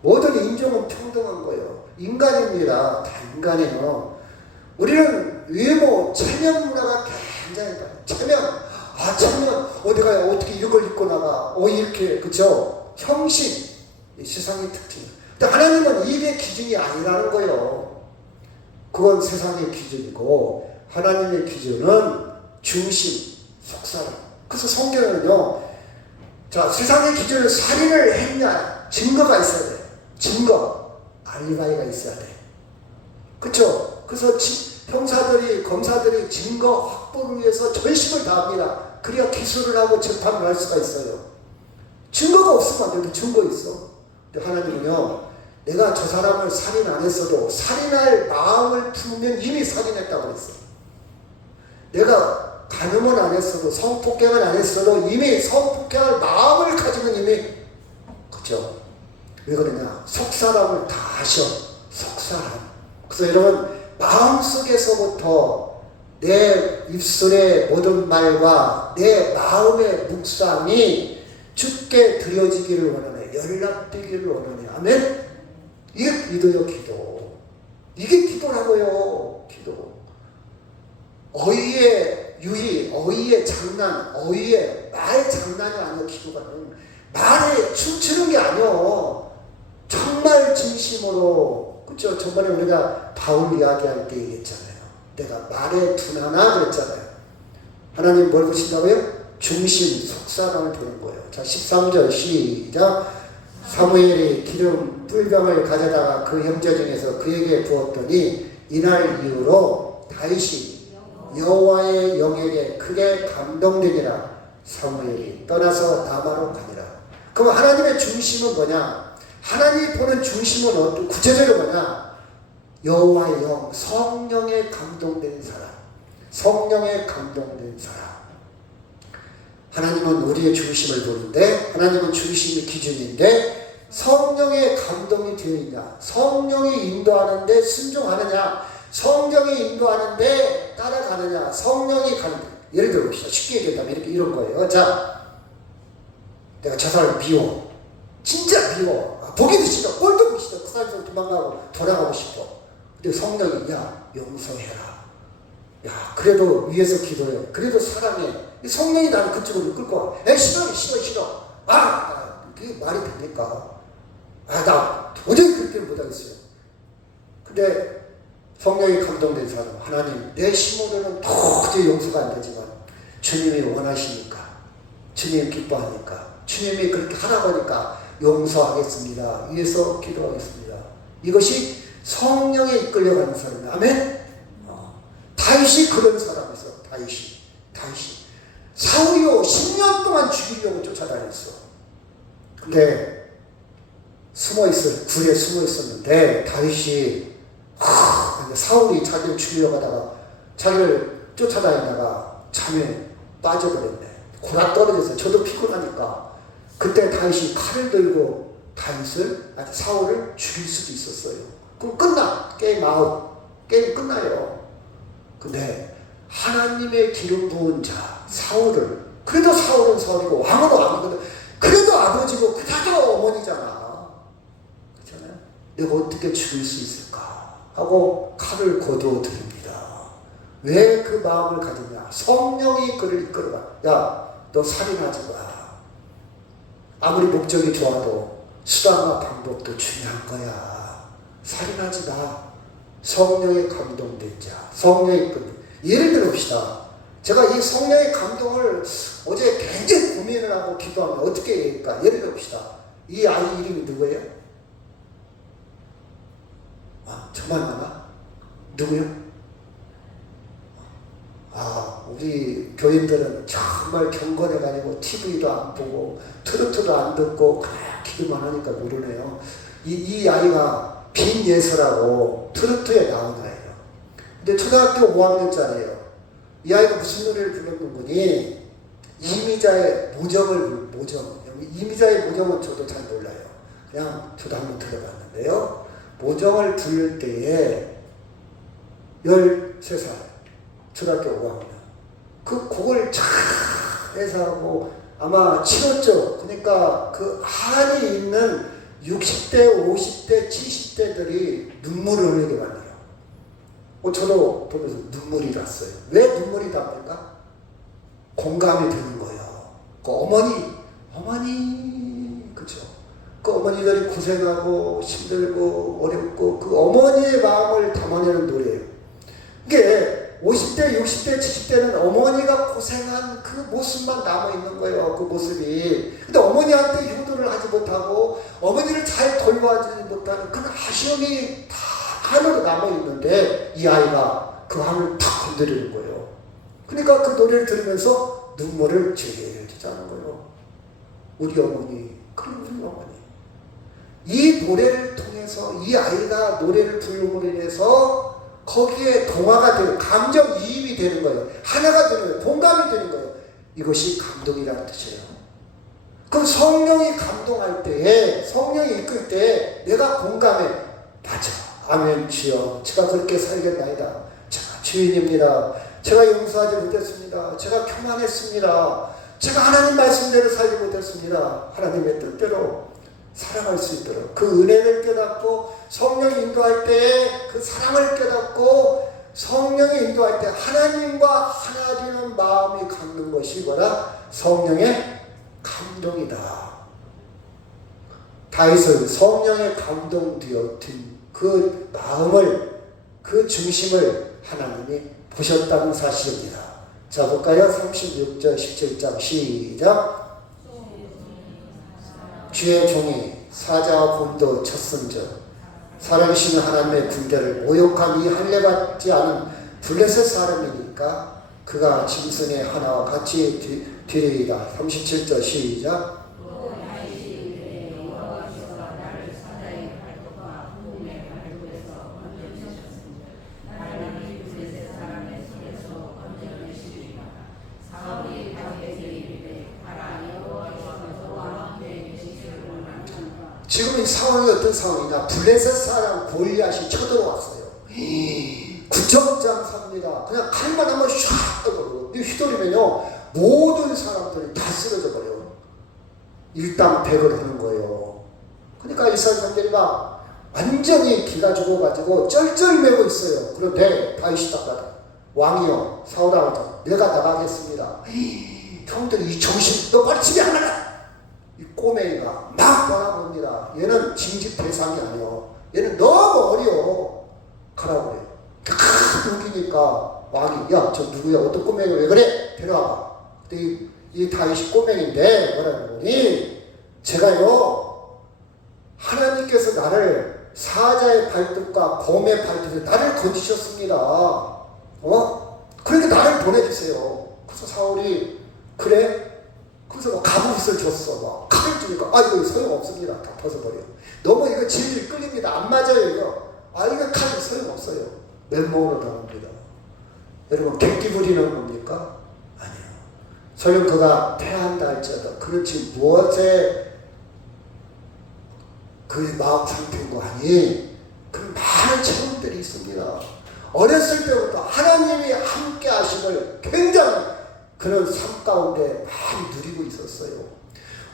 모든 인종은 평등한 거예요. 인간입니다. 다 인간이에요. 우리는 외모, 체면 문화가 굉장히 많아요. 체면, 어디가 어떻게 이런 걸 입고 나가, 이렇게, 그쵸? 형식, 세상의 특징. 근데 하나님은 이게 기준이 아니라는 거예요. 그건 세상의 기준이고, 하나님의 기준은 중심, 속사람. 그래서 성경은요, 자, 세상의 기준은 살인을 했냐, 증거가 있어야 돼. 증거, 알리바이가 있어야 돼. 그쵸? 그래서 형사들이, 검사들이 증거 확보를 위해서 전심을 다합니다. 그래야 기소를 하고 재판을 할 수가 있어요. 증거가 없으면 안 돼도 증거 있어. 근데 하나님은요, 내가 저 사람을 살인 안 했어도 살인할 마음을 품으면 이미 살인했다고 그랬어. 내가 간음은 안 했어도 성폭행은 안 했어도 이미 성폭행할 마음을 가지면 이미, 그죠? 왜 그러냐? 속사람을 다 아셔. 속사람. 그래서 여러분 마음속에서부터 내 입술의 모든 말과 내 마음의 묵상이 주께 드려지기를 원하네. 연락되기를 원하네. 아멘? 이게 기도요 기도. 이게 기도라고요. 기도. 어휘의 유희, 어휘의 장난, 어휘의 말 장난이 아니요. 기도가는 말에 춤추는 게 아니요. 정말 진심으로, 그렇죠? 저번에 우리가 바울 이야기할 때 얘기했잖아요. 내가 말에 둔하나 그랬잖아요. 하나님 뭘 보신다고요? 중심, 속사람을 보는 거예요. 자, 13절 시작. 사무엘이 기름 뿔병을 가져다가 그 형제 중에서 그에게 부었더니 이날 이후로 다윗이 여호와의 영에게 크게 감동되니라. 사무엘이 떠나서 라마로 가니라. 그럼 하나님의 중심은 뭐냐? 하나님이 보는 중심은 어떤 구체적으로 뭐냐? 여호와의 영, 성령에 감동된 사람, 성령에 감동된 사람. 하나님은 우리의 중심을 보는데, 하나님은 중심이 기준인데, 성령의 감동이 되어 있냐? 성령이 인도하는데 순종하느냐? 성령이 인도하는데 따라가느냐? 성령이 가는, 예를 들어 봅시다. 쉽게 얘기한다면 이런 거예요. 자, 내가 저 사람을 미워. 진짜 미워. 보기도 싫어. 꼴도 보기 싫어. 그 사람에서 도망가고 돌아가고 싶어. 근데 성령이, 야, 용서해라. 야, 그래도 위에서 기도해. 그래도 사랑해. 성령이 나를 그쪽으로 끌고 와. 에, 싫어. 그게 말이 됩니까? 나 도저히 그렇게 못하겠어요. 근데 성령이 감동된 사람, 하나님, 내 심으로는 도저히 용서가 안 되지만 주님이 원하시니까, 주님이 기뻐하니까, 주님이 그렇게 하라고 하니까 용서하겠습니다. 위에서 기도하겠습니다. 이것이 성령에 이끌려가는 사람이에요. 아멘? 다윗이 그런 사람이었어. 다윗이. 사울이요 10년 동안 죽이려고 쫓아다녔어. 근데 굴에 숨어 있었는데 다윗이 사울이 자기를 죽이려고 하다가 자기를 쫓아다니다가 잠에 빠져버렸네. 고라 떨어져서 저도 피곤하니까 그때 다윗이 칼을 들고 사울을 죽일 수도 있었어요. 그럼 끝나. 게임 아웃. 게임 끝나요. 근데 하나님의 기름 부은 자 사울을, 그래도 사울은 사울이고 왕은 왕이거든. 그래도 아버지고 그래도 어머니잖아. 그렇잖아요. 내가 어떻게 죽일 수 있을까 하고 칼을 거두어드립니다. 왜 그 마음을 가졌냐? 성령이 그를 이끌어가. 야, 너 살인하지 마. 아무리 목적이 좋아도 수단과 방법도 중요한 거야. 살인하지 마. 성령의 감동된 자, 성령의 이끌림. 예를 들어 봅시다. 제가 이 성령의 감동을 어제 굉장히 고민을 하고 기도하면 어떻게 해야 할까? 예를 들어 봅시다. 이 아이 이름이 누구예요? 저만 아나? 누구요? 우리 교인들은 정말 경건해가지고 TV도 안 보고 트로트도 안 듣고 그냥 기도만 하니까 모르네요. 이 아이가 빈예서라고 트로트에 나온 아이예요. 근데 초등학교 5학년짜리예요. 이 아이가 무슨 노래를 불렀는지 이미자의 모정. 이미자의 모정은 저도 잘 몰라요. 그냥 저도 한번 들어봤는데요. 모정을 부를 때에 13살 초등학교 5학년 그 곡을 잘 해서 하고 아마 치렀죠. 그러니까 그 한이 있는 60대, 50대, 70대들이 눈물을 흘리게 만들어요. 저도 보면서 눈물이 났어요. 왜 눈물이 납니까? 공감이 되는 거예요. 그 어머니, 그죠? 그 어머니들이 고생하고 힘들고 어렵고 그 어머니의 마음을 담아내는 노래예요. 이게 50대, 60대, 70대는 어머니가 고생한 그 모습만 남아있는 거예요. 그 모습이. 근데 어머니한테 효도를 하지 못하고 어머니를 잘 돌봐주지 못하는 그런 아쉬움이 다 하나로 남아있는데 이 아이가 그 마음을 탁 건드리는 거예요. 그러니까 그 노래를 들으면서 눈물을 질질 짜는 거예요. 우리 어머니, 우리 어머니. 이 노래를 통해서 이 아이가 노래를 부름으로 인해서 거기에 동화가 되는, 감정이입이 되는 거예요. 하나가 되는 거예요. 공감이 되는 거예요. 이것이 감동이라는 뜻이에요. 그럼 성령이 감동할 때에, 성령이 이끌 때에 내가 공감해. 맞아. 아멘 주여. 제가 그렇게 살겠나이다. 제가 주인입니다. 제가 용서하지 못했습니다. 제가 교만했습니다. 제가 하나님 말씀대로 살지 못했습니다. 하나님의 뜻대로 살아갈 수 있도록 그 은혜를 깨닫고 성령 인도할 때 그 사랑을 깨닫고 성령이 인도할 때 하나님과 하나 되는 마음이 갖는 것이 뭐라? 성령의 감동이다. 다윗은 성령의 감동되었던 그 마음을 그 중심을 하나님이 보셨다는 사실입니다. 자 볼까요? 36절 17장 시작. 주의 종이 사자와 곰도 쳤은즉 살아계신 하나님의 군대를 모욕한 이 할례받지 않은 블레셋 사람이니까 그가 짐승의 하나와 같이 되리이다. 37절 시작. 지금 이 상황이 어떤 상황이냐? 블레셋 사람 골리앗이 쳐들어왔어요. 구정장사입니다. 그냥 칼만 하면 샥 떠버리고 휘두르면요 모든 사람들이 다 쓰러져 버려요. 일당백을 하는 거예요. 그러니까 이스라엘 사람들이 막 완전히 기가 죽어가지고 쩔쩔매고 있어요. 그런데 다윗이 딱 왕이요 사울아 내가 나가겠습니다. 형들이 이 정신 너 빨리 집에 안 나가. 이 꼬맹이가 막 바라봅니다. 얘는 징집 대상이 아니요. 얘는 너무 어려. 가라고 그래요. 탁 우기니까 왕이 야 저 누구야? 어떤 꼬맹이 왜 그래? 데려와봐. 근데 이 다윗이 꼬맹인데 뭐라고 보니 제가요 하나님께서 나를 사자의 발톱과 곰의 발톱에 나를 건지셨습니다. 그러니까 나를 보내주세요. 그래서 사울이 그래? 그래서 갑옷을 줬어. 막 칼을 주니까 이거 소용없습니다. 다 벗어버려. 너무 이거 질질 끌립니다. 안 맞아요 이거. 이거 칼이 소용없어요. 맨몸으로 당합니다. 여러분 객기 부리는 겁니까? 아니요. 설령 그가 패한다 할지라도 그렇지 무엇에 그 마음 상태인 거 아니? 그 많은 체험들이 있습니다. 어렸을 때부터 하나님이 함께 하심을 굉장히 그런 삶 가운데 많이 누리고 있었어요.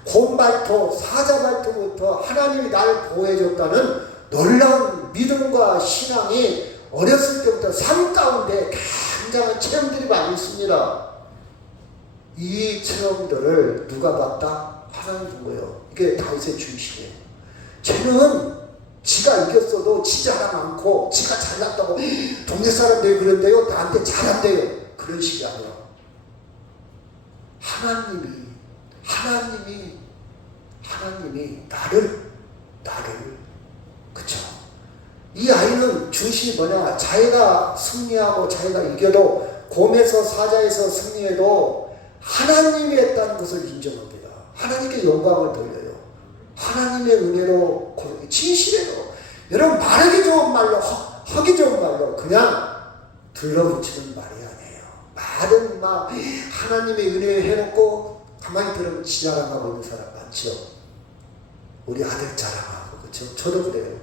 곰발톱, 사자발톱부터 하나님이 나를 보호해줬다는 놀라운 믿음과 신앙이 어렸을 때부터 삶 가운데 굉장한 체험들이 많이 있습니다. 이 체험들을 누가 봤다? 하나님 본 거예요. 이게 다윗의 중심이에요. 쟤는 지가 이겼어도 지 자랑 않고 지가 잘났다고 동네 사람들이 그런데요 나한테 잘한대요. 그런 식이 아니라 하나님이 나를 그쵸? 이 아이는 중심이 뭐냐? 자기가 승리하고 자기가 이겨도 곰에서 사자에서 승리해도 하나님이 했다는 것을 인정합니다. 하나님께 영광을 돌려요. 하나님의 은혜로 진실해요. 여러분 말하기 좋은 말로 하기 좋은 말로 그냥 둘러붙이는 말이 아니에요. 말은 막 하나님의 은혜 해놓고 가만히 들으면 지 자랑하고 있는 사람 많죠. 우리 아들 자랑하고 그렇죠. 저도 그래요.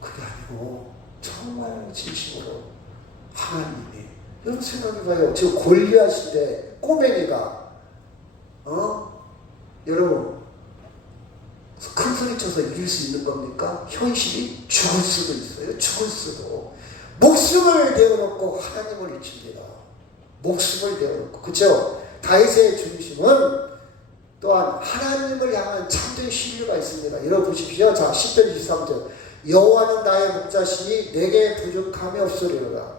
그게 아니고 정말 진심으로 하나님이 여러분 생각해봐요. 저 골리앗인데 꼬맹이가 여러분 큰 소리 쳐서 이길 수 있는 겁니까? 현실이 죽을 수도 있어요. 죽을 수도. 목숨을 내어놓고 하나님을 잊힙니다. 목숨을 내어놓고. 그렇죠? 다윗의 중심은 또한 하나님을 향한 참된 신뢰가 있습니다. 열어보십시오. 자, 10편 23절. 여호와는 나의 목자시니 내게 부족함이 없으리로다.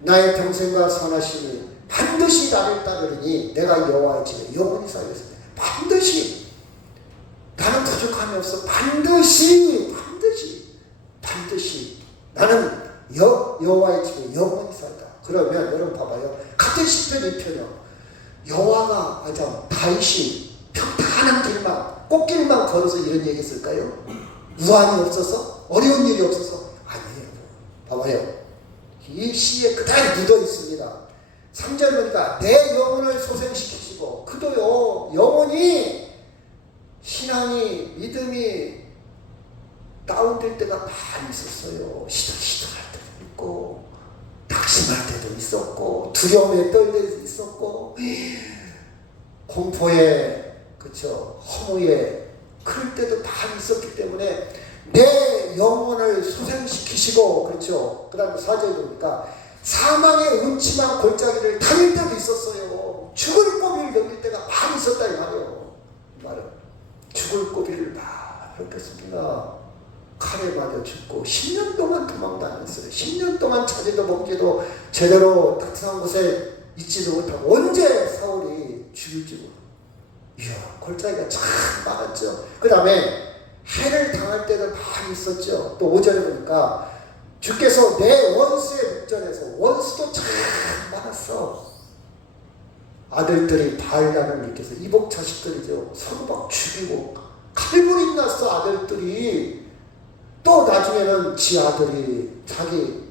나의 평생과 선하심이 반드시 나를 따르리니 내가 여호와의 집에 영원히 살겠습니다. 반드시 나는 부족함이 없어. 반드시 나는 여호와의 집에 영원히 살다. 그러면 여러분 봐봐요. 같은 시편 2편이요. 여호와가 다윗이 평탄한 길만 꽃길만 걸어서 이런 얘기 했을까요? 우환이 없어서? 어려운 일이 없어서? 아니에요. 봐봐요. 이 시에 그대로 묻어 있습니다. 3절 보니까 내 영혼을 소생시키시고 그도요 영혼이 신앙이 믿음이 다운될 때가 많이 있었어요. 시들시들할 때도 있고 낙심할 때도 있었고 두려움에 떨 때도 있었고 공포에 그쵸 허무에 그럴 때도 많이 있었기 때문에 내 영혼을 소생시키시고, 그렇죠. 그 다음에 4절에 보니까 사망의 음침한 골짜기를 다닐 때도 있었어요. 죽을 고비를 넘길 때가 많이 있었다 이 말이에요. 이 말은 죽을 고비를 많이 겪었습니다. 칼에 맞아 죽고 10년 동안 도망다녔어요. 10년 동안 자지도 먹지도 제대로 따뜻한 곳에 있지도 못하고 언제 사울이 죽일지 모르고, 이야, 골짜기가 참 많았죠. 그 다음에 해를 당할 때도 많이 있었죠. 또 5절에 보니까 주께서 내 원수의 목전에서, 원수도 참 많았어. 아들들이 바알람을 일으켜서 이복 자식들이죠. 서로 막 죽이고 칼불이 났어. 아들들이. 또 나중에는 지 아들이 자기를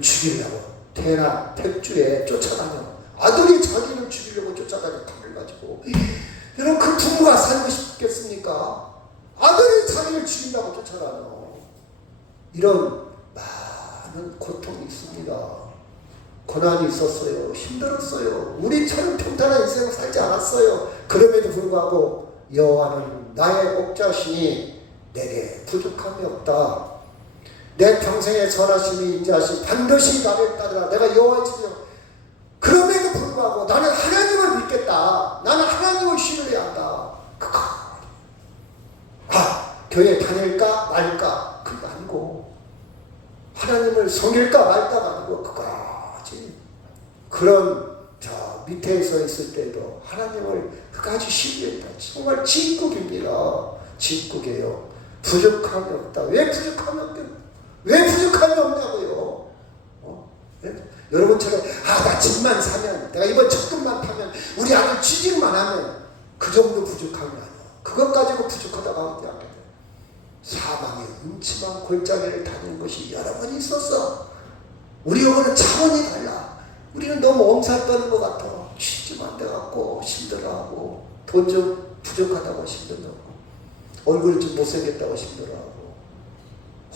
죽이려고 대나 택주에 쫓아다녀. 아들이 자기를 죽이려고 쫓아다녀 칼을 가지고. 여러분, 그 부모가 살고 싶겠습니까? 아들이 자기를 죽인다고 쫓아다녀. 이런 많은 고통이 있습니다. 고난이 있었어요. 힘들었어요. 우리처럼 평탄한 인생을 살지 않았어요. 그럼에도 불구하고 여호와는 나의 목자시니 내게 부족함이 없다. 내 평생의 선하심이 인자하시 반드시 나를 따르라. 내가 여호와의 지명. 그럼에도 불구하고 나는 하나님을 믿겠다. 나는 하나님을 신뢰해야 한다. 그거. 교회 다닐까 말까 그거 아니고, 하나님을 섬길까 말까 아니고 그거지. 그런 저 밑에 서 있을 때도 하나님을 끝까지 신뢰했다. 정말 진국입니다. 진국이에요. 부족함이 없다. 왜 부족함이 없냐? 왜 부족함이 없냐고요? 여러분처럼 나 집만 사면, 내가 이번 적금만 타면, 우리 아들 취직만 하면 그 정도 부족함이 아니야. 그것 가지고 부족하다고 하지 않게 돼. 사망의 음침한 골짜기를 다니는 것이 여러 번 있었어. 우리 영혼은 차원이 달라. 우리는 너무 엄살 떠는 것 같아. 취직 안 돼갖고 힘들어하고, 돈 좀 부족하다고 힘들어하고, 얼굴이 좀 못생겼다고 힘들어하고,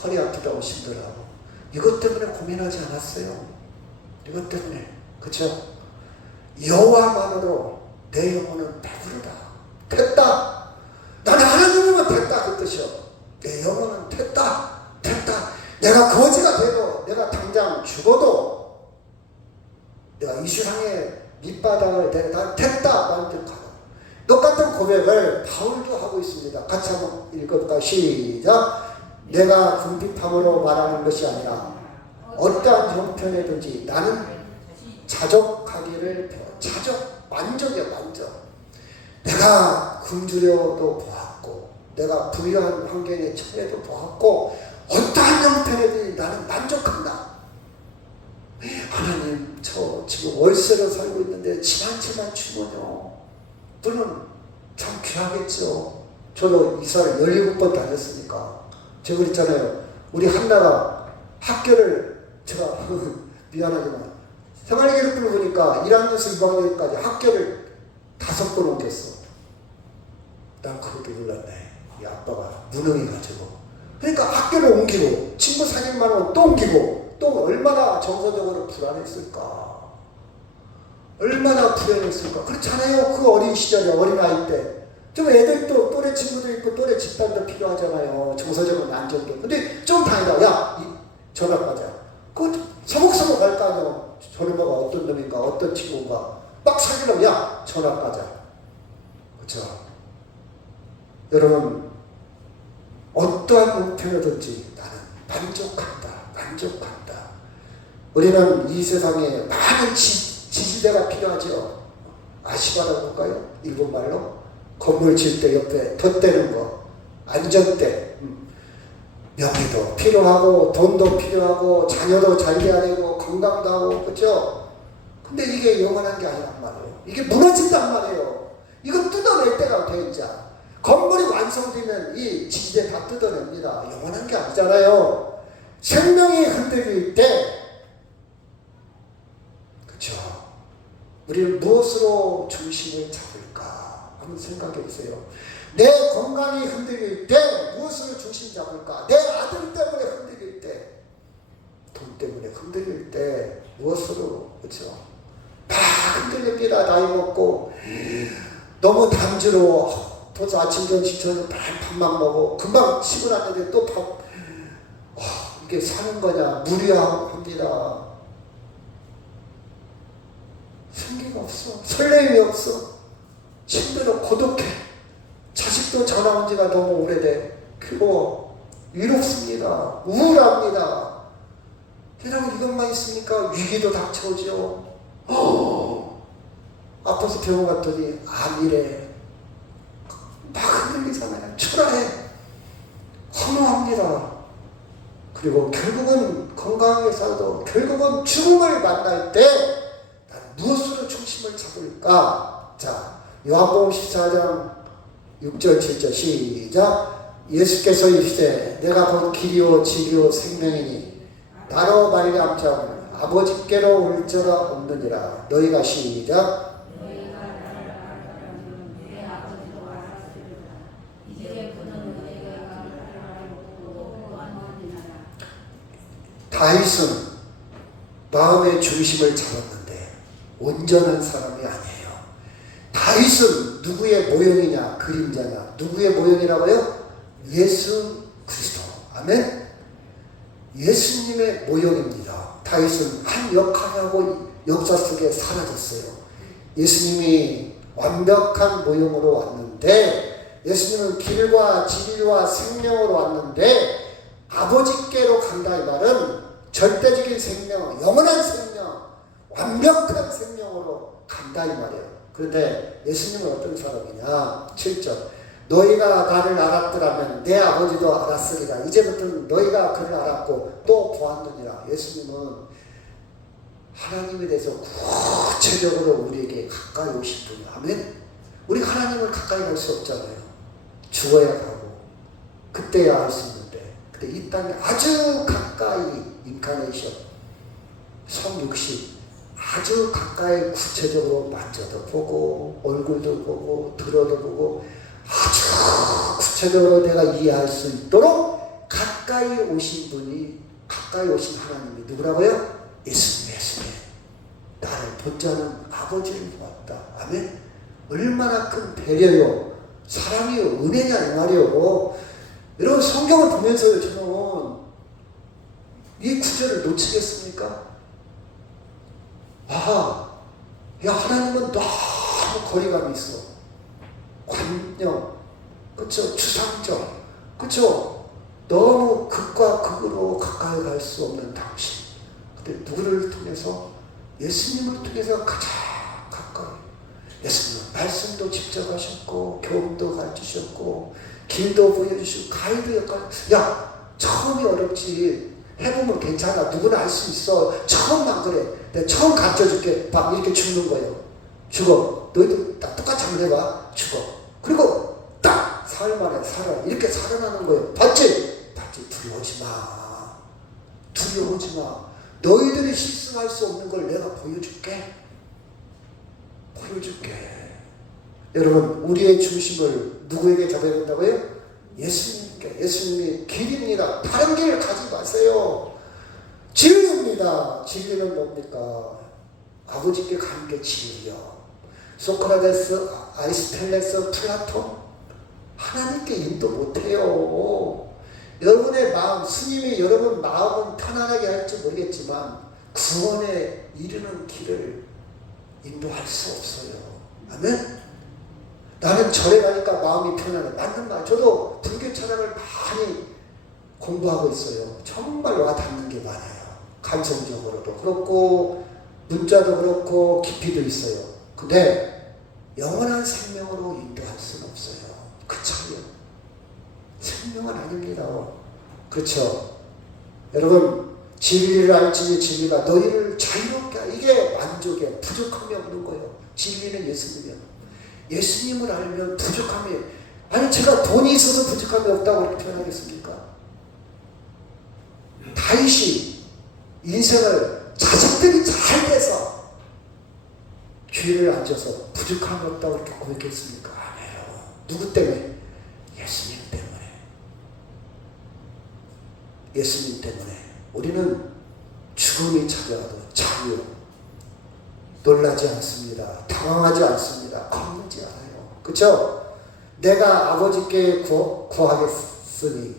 허리 아프다고 힘들어하고, 이것 때문에 고민하지 않았어요. 이것 때문에. 그쵸? 여호와만으로 내 영혼은 배부르다. 됐다. 나는 하나님이면 됐다. 그 뜻이요. 내 영혼은 됐다. 됐다. 내가 거지가 돼도, 내가 당장 죽어도, 내가 이 세상의 밑바닥을 내가 됐다. 만족하다. 똑같은 고백을 바울도 하고 있습니다. 같이 한번 읽어볼까? 시작. 내가 궁핍함으로 말하는 것이 아니라 어떠한 형편이든지 나는 자족하기를 배워. 자족, 만족이야, 만족. 내가 굶주려도 보았고, 내가 부유한 환경에 처해도 보았고, 어떠한 형편이든지 나는 만족한다. 하나님, 저 지금 월세로 살고 있는데 집 한 채만 주면요, 물론 참 귀하겠죠. 저도 이사를 17번 다녔으니까. 제가 그랬잖아요. 우리 한나가 학교를, 제가 미안하지만 생활기록부를 보니까 1학년에서 2학년까지 학교를 5번 옮겼어. 난 그것도 놀랐네. 이 아빠가 무능해가지고. 그러니까 학교를 옮기고, 친구 사귈만 하면 또 옮기고, 또 얼마나 정서적으로 불안했을까. 얼마나 불안했을까. 그렇잖아요. 그 어린 시절에, 어린아이 때. 좀 애들도 또래 친구도 있고 또래 집단도 필요하잖아요. 정서적으로 안정돼. 근데 좀 다니다. 야, 전학 가자. 그거 서먹서먹 갈 거 아니야. 저놈아가 어떤 놈인가, 어떤 친구인가. 막 사귀려고, 야, 전학 가자. 그렇죠? 여러분, 어떠한 목표든지 나는 만족한다. 만족한다. 우리는 이 세상에 많은 지지대가 필요하죠. 아시바라고 볼까요? 일본말로? 건물 지을 때 옆에 덧대는 거, 안전대, 명예도 필요하고, 돈도 필요하고, 자녀도 잘 돼야 되고, 건강도 하고, 그렇죠? 근데 이게 영원한 게 아니란 말이에요. 이게 무너진단 말이에요. 이거 뜯어낼 때가 돼, 이제. 건물이 완성되면 이 지지대 다 뜯어냅니다. 영원한 게 아니잖아요. 생명이 흔들릴 때, 그렇죠? 우리는 무엇으로 중심을 잡을까? 한번 생각해 보세요. 내 건강이 흔들릴 때 무엇으로 중심 잡을까? 내 아들 때문에 흔들릴 때, 돈 때문에 흔들릴 때 무엇으로, 그렇죠? 막 흔들립니다. 나이 먹고 너무 단조로워. 벌써 아침 점심 저녁 밥만 먹어. 금방 쉬고 났는데 또 밥. 이게 사는 거냐? 무리합니다. 생기가 없어. 설렘이 없어. 힘들어. 고독해. 자식도 전화 온 지가 너무 오래돼. 괴로워. 위롭습니다. 우울합니다. 세상에 이것만 있습니까? 위기도 닥쳐오죠. 아파서 병원 갔더니 암이래. 막 흔들리잖아요. 초라해. 허무합니다. 그리고 결국은 건강하게 살도 결국은 죽음을 만날 때 난 무엇으로 중심을 잡을까? 자, 요한복음 14장 6절 7절 시작. 예수께서 이르시되 내가 곧 길이요 진리요 생명이니 나로 말미암 자는 아버지께로 올 자가 없느니라. 너희가 시작. 다윗은 마음의 중심을 잡았는데 온전한 사람이 아니에요. 다윗은 누구의 모형이냐? 그림자냐? 누구의 모형이라고요? 예수 그리스도. 아멘. 예수님의 모형입니다. 다윗은 한 역할을 하고 역사 속에 사라졌어요. 예수님이 완벽한 모형으로 왔는데, 예수님은 길과 진리와 생명으로 왔는데 아버지께로 간다 이 말은 절대적인 생명, 영원한 생명, 완벽한 생명으로 간다 이 말이에요. 그런데 예수님은 어떤 사람이냐? 7절. 너희가 나를 알았더라면 내 아버지도 알았으리라. 이제부터는 너희가 그를 알았고 또 보았느니라. 예수님은 하나님에 대해서 구체적으로 우리에게 가까이 오신 분이에요. 아멘. 우리 하나님을 가까이 갈 수 없잖아요. 죽어야 가고 그때야 알 수 있는데, 근데 이 땅에 아주 가까이 인카네이션 성육신 아주 가까이 구체적으로 만져도 보고 얼굴도 보고 들어도 보고 아주 구체적으로 내가 이해할 수 있도록 가까이 오신 분이, 가까이 오신 하나님이 누구라고요? 예수님. 나를 본 자는 아버지를 보았다. 아멘. 얼마나 큰 배려요, 사랑이요, 은혜냐 이 말이요. 여러분 성경을 보면서요, 저는 이 구절을 놓치겠습니까? 야, 하나님은 너무 거리감이 있어. 관념, 그쵸? 추상적, 그쵸? 너무 극과 극으로 가까이 갈 수 없는 당신. 근데 누구를 통해서? 예수님을 통해서 가장 가까이. 예수님은 말씀도 직접 하셨고 교훈도 가르치셨고 길도 보여주시고 가이드 역할. 야, 처음이 어렵지. 해보면 괜찮아. 누구나 할 수 있어. 처음만 그래. 내가 처음 가르쳐줄게. 막 이렇게 죽는 거예요. 죽어. 너희도 딱 똑같이 한번 해봐. 죽어. 그리고 딱 사흘 만에 살아. 이렇게 살아나는 거예요. 봤지? 두려워하지 마. 두려워하지 마. 너희들이 실수할 수 없는 걸 내가 보여줄게. 여러분, 우리의 중심을 누구에게 잡아야 된다고요? 예수님께. 예수님이 길입니다. 다른 길을 가지 마세요. 진리입니다. 진리는 뭡니까? 아버지께 가는 게 진리요. 소크라테스, 아리스텔레스, 플라톤 하나님께 인도 못해요. 여러분의 마음, 스님이 여러분 마음은 편안하게 할지 모르겠지만 구원에 이르는 길을 인도할 수 없어요. 아멘? 나는 절에 가니까 마음이 편안해. 맞는 말. 저도 불교 철학을 많이 공부하고 있어요. 정말 와닿는 게 많아요. 감성적으로도 그렇고 문자도 그렇고 깊이도 있어요. 근데 영원한 생명으로 인도할 수는 없어요. 그 차이요. 생명은 아닙니다. 그렇죠? 여러분, 진리를 알지 진리가 너희를 자유롭게 하라. 이게 만족이에요. 부족함이 없는 거예요. 진리는 예수님이에요. 예수님을 알면 부족함이, 아니 제가 돈이 있어서 부족함이 없다고 그렇게 표현하겠습니까? 다윗이 인생을 자식들이 잘 돼서 귀를 앉아서 부족함이 없다고 그렇게 고백했습니까? 아니에요. 누구 때문에? 예수님 때문에. 예수님 때문에 우리는 죽음이 찾아와도 자유, 놀라지 않습니다. 당황하지 않습니다. 겁내지 않아요. 그렇죠? 내가 아버지께 구하겠으니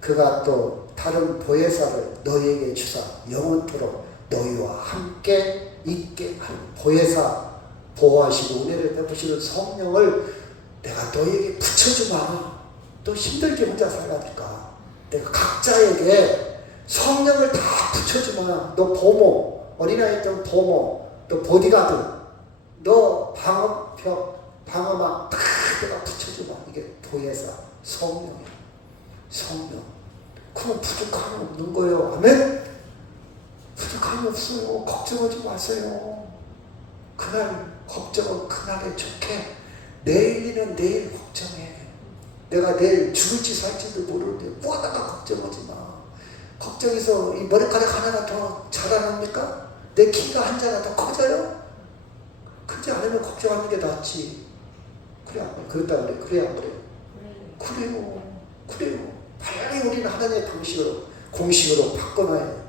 그가 또 다른 보혜사를 너희에게 주사 영원토록 너희와 함께 있게 하는 보혜사, 보호하시고 은혜를 베푸시는 성령을 내가 너희에게 붙여주마. 또 힘들게 혼자 살라니까 내가 각자에게 성령을 다 붙여주마. 너 보모, 어린아이 때는 보모, 너 보디가드, 너 방어막 다 내가 붙여주마. 이게 보혜사, 성령이야. 성령. 그럼 부족함이 없는 거예요. 아멘? 부족함이 없어요. 걱정하지 마세요. 그날 걱정은 그날에 좋게. 내일 일은 내일 걱정해. 내가 내일 죽을지 살지도 모르는데 뭐하다가 걱정하지 마. 걱정해서 이 머리카락 하나가 더 자라납니까? 내 키가 한 자가 더 커져요? 크지 않으면 걱정하는 게 낫지. 그래 안 그래? 그랬다 그래. 그래 안 그래? 그래요. 그래요. 빨리 우리는 하나님의 방식으로 공식으로 바꿔놔야 돼요.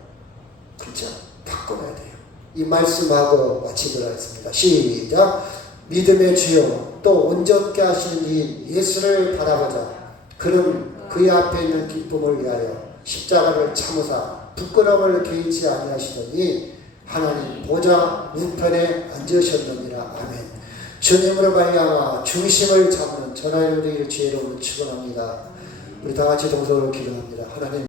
그렇죠? 바꿔놔야 돼요. 이 말씀하고 마치도록 하겠습니다. 시작. 믿음의 주여 또 온전케 하시는 이 예수를 바라보자. 그는 그의 앞에 있는 기쁨을 위하여 십자가를 참으사 부끄러움을 개의치 아니하시더니 하나님 보좌 우편에 앉으셨느니라. 아멘. 주님으로 말미암아 중심을 잡는 전하여 되기를 주의로 축원합니다. 우리 다 같이 동서로 기도합니다. 하나님